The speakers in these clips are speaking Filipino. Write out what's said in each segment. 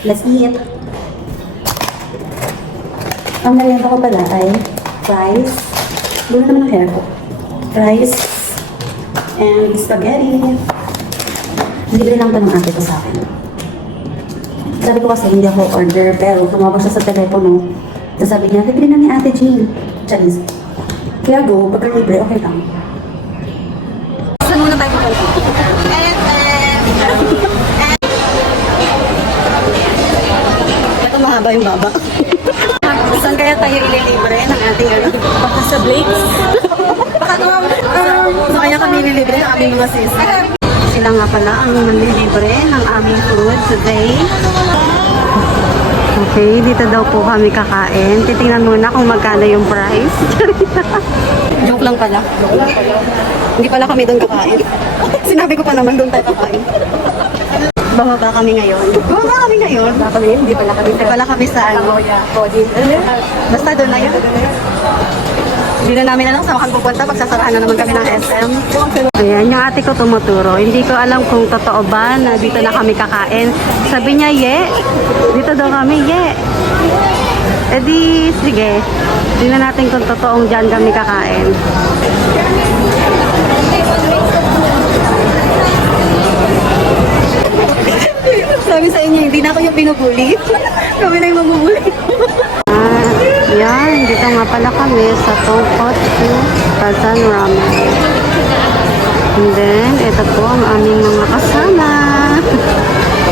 Let's eat. Ang merienda ko pala ay rice. Bulo naman ang hair ko. Rice and spaghetti. Libre lang ito ng ate ko sa akin. Sabi ko kasi hindi ako order, pero tumawag siya sa telepono. Tapos sabi niya, libre na ni Ate Jean. Chinese. Kaya go, pagka libre, okay lang. Saan muna tayo kapag? Ito mahaba yung baba. Saan kaya tayo ililibre ng ating baka sa Blakes? Baka sa kanya kami ililibre ng aming mga sister. Sila nga pala ang manlilibre ng aming food today. Okay, dito daw po kami kakain. Titingnan muna kung magkano yung price. Joke lang pala. Hindi pala kami doon kakain. Sinabi ko pa naman doon tayo kakain. Bababa kami ngayon. Bababa kami ngayon. Hindi pala kami. Hindi pala kami sa ano. Basta doon na yun. Hindi na namin alam saan kami pupunta. Magsasarahan na naman kami ng SM. Ayan, yung ate ko tumuturo. Hindi ko alam kung totoo ba na dito na kami kakain. Sabi niya, dito daw kami, E di, sige. Tingnan natin kung totoong dyan kami kakain. Sabi sa inyo, hindi na ako yung binubuli. Kami na yung mabubuli. Yan, dito nga pala kami sa Tonkotsu Kazan Ramen. And then, ito po ang aming mga kasama.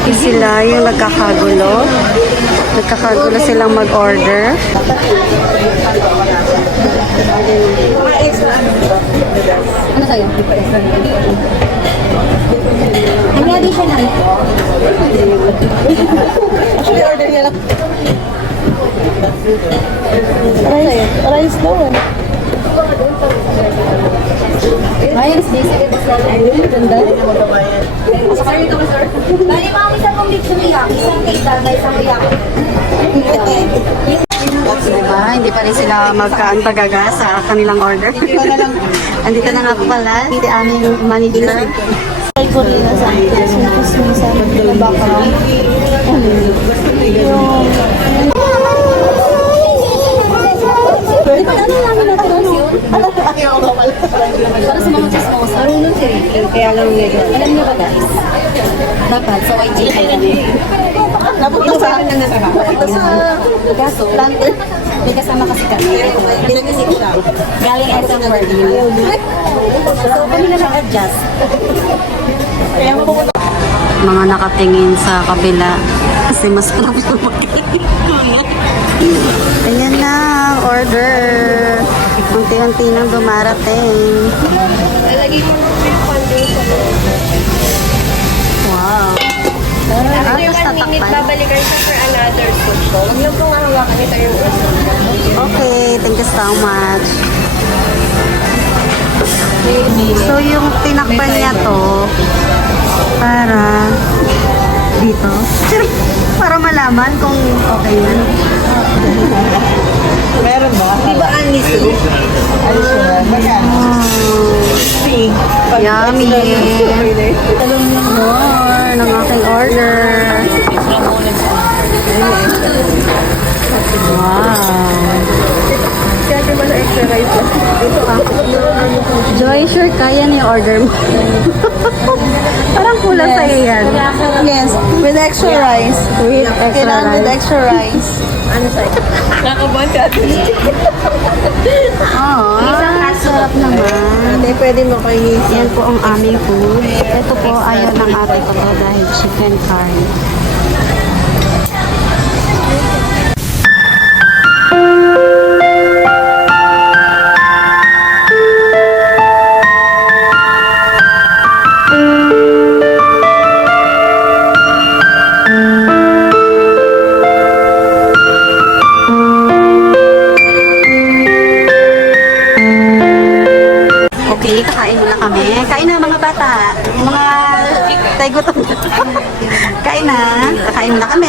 Sila yung nagkakagulo. Nagkakagulo silang mag-order. Ano sa'yo? Ano additional? Actually, order niya lang. Rice daw eh. Rice, ayun, ganda. Sorry ito, sir. Bali, mga isa pong beef sumiyaki, isang keitata, isang miyaki. Diba? Hindi pa rin sila magkaantagaga sa kanilang order. Andito na nga pala, hindi aming manager. Ko rin na sa akin. Sinapos na background. Ano namin natin ano? Para sa mga chismosa. Marunong si Ricky. Kaya lang medyo. Alam niyo ba guys? Dapat sa YG ka kami. Napunta sa akin lang nasa kaso. Planter. May kasama kasi kami. Pinagisip siya. Galing SM World. So kami na nag-adjust. Kaya mapupunta. Mga nakatingin sa kabila kasi mas malapit na mag-iit. Ayan na, order. Unti-unti nang dumarating. Wow. Tapos tatakpan. Babalikan siya for another food show. Huwag lang pong hawakan nito yung Okay, thank you so much. So yung tinakpan niya to para dito. Para malaman kung okay na. Meron ba? Di ba Anisi? Yummy. More ng aking order. Wow. Kaya ba na extra rice? Ito Joy, sure kaya niya order mo. Parang kulang sa'yo yan. Yes, with extra rice. With extra Kailangan with rice. extra rice. Ano sa'yo? Nakabon ka. Oh, sarap naman. Hindi, pwede mo kayo. Yan po ang aming food. Ito po ayaw ng ate ko to dahil chicken curry. Okay, kakain muna kami. Kain na mga bata. Mga tayo gutom. Kain na. Kakain muna kami.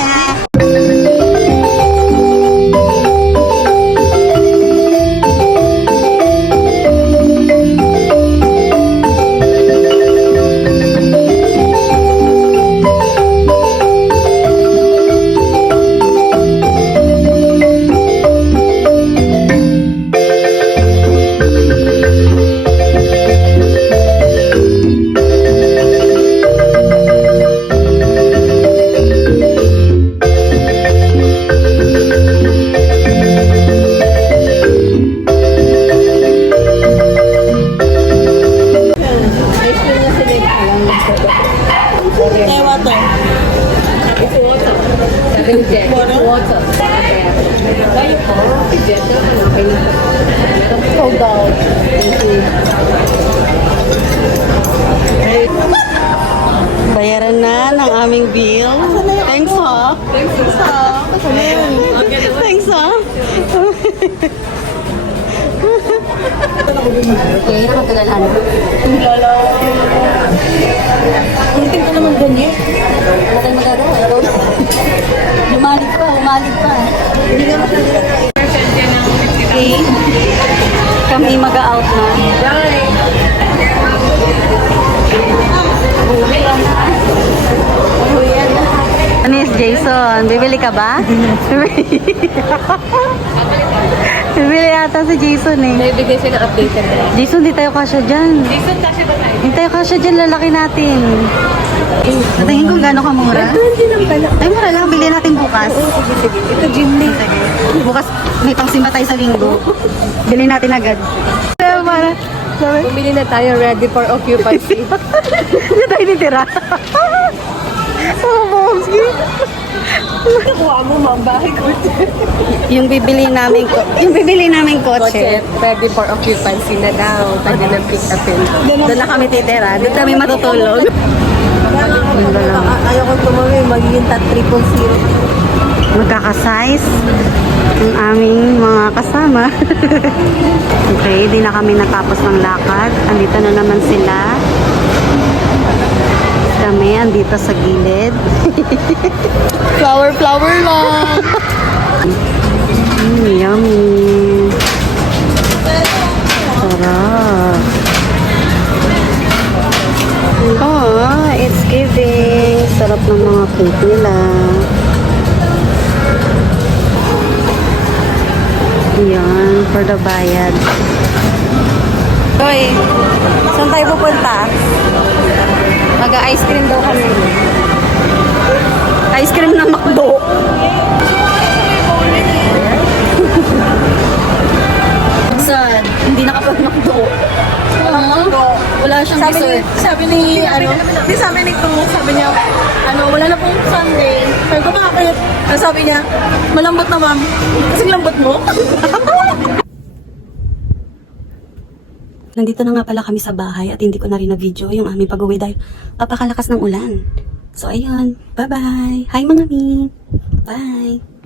Okay na. Hold on. Thank you. Bayaran na ng aming bill. Thanks, ha? Thanks, ha? Okay, nakatagalan. Ulitin ko naman ganyan. Wala tayong magagawa. Lumalig pa. Hindi ka masyadong Okay. Kami mag-out na. Ano is Jason? Bibili ka ba? Bibili ata si Jason eh. May bigay siya ng updated na. Jason, di tayo kasya dyan. Jason, kasi ba tayo? Di tayo kasya dyan, lalaki natin. Natingin kung gano'n ka mura. Ay, mura lang. Bili natin bukas. Sige. Ito gym na. Bukas may pangsimba tayo sa linggo. Bili natin agad. Para, sabi, Bumili na tayo ready for occupancy. hindi tayo nitira. Oh, Momski. Nakuha mo, ma'am. Bahay ko. Yung bibili namin kotse. Ready for occupancy na daw. Pwede na pick upin. Doon na kami titira. Doon kami matutulog. Ayaw ko tumawin. Magiging 3.0. Magkakasize ang aming mga kasama. Okay, di na kami natapos ng lakad. Andito na naman sila. Kami andito sa gilid. flower lang. Yummy. Sarap. Oh, it's giving. Sarap ng mga food nila. Yan, for the bayad. Hoy, saan tayo pupunta? Mag-ice cream daw kami. Ice cream ng McDo. Saan? Hindi nakapag-McDo. Wala siyang dessert. Sabi ni niya, wala na pong Sunday. Sabi ko, bakit? Sabi niya, malambot na ma'am. Kasing lambot mo. Nandito na nga pala kami sa bahay at hindi ko na rin na-video yung aming pag-uwi dahil napakalakas ng ulan. So, ayun. Bye-bye. Hi, mga mi. Bye.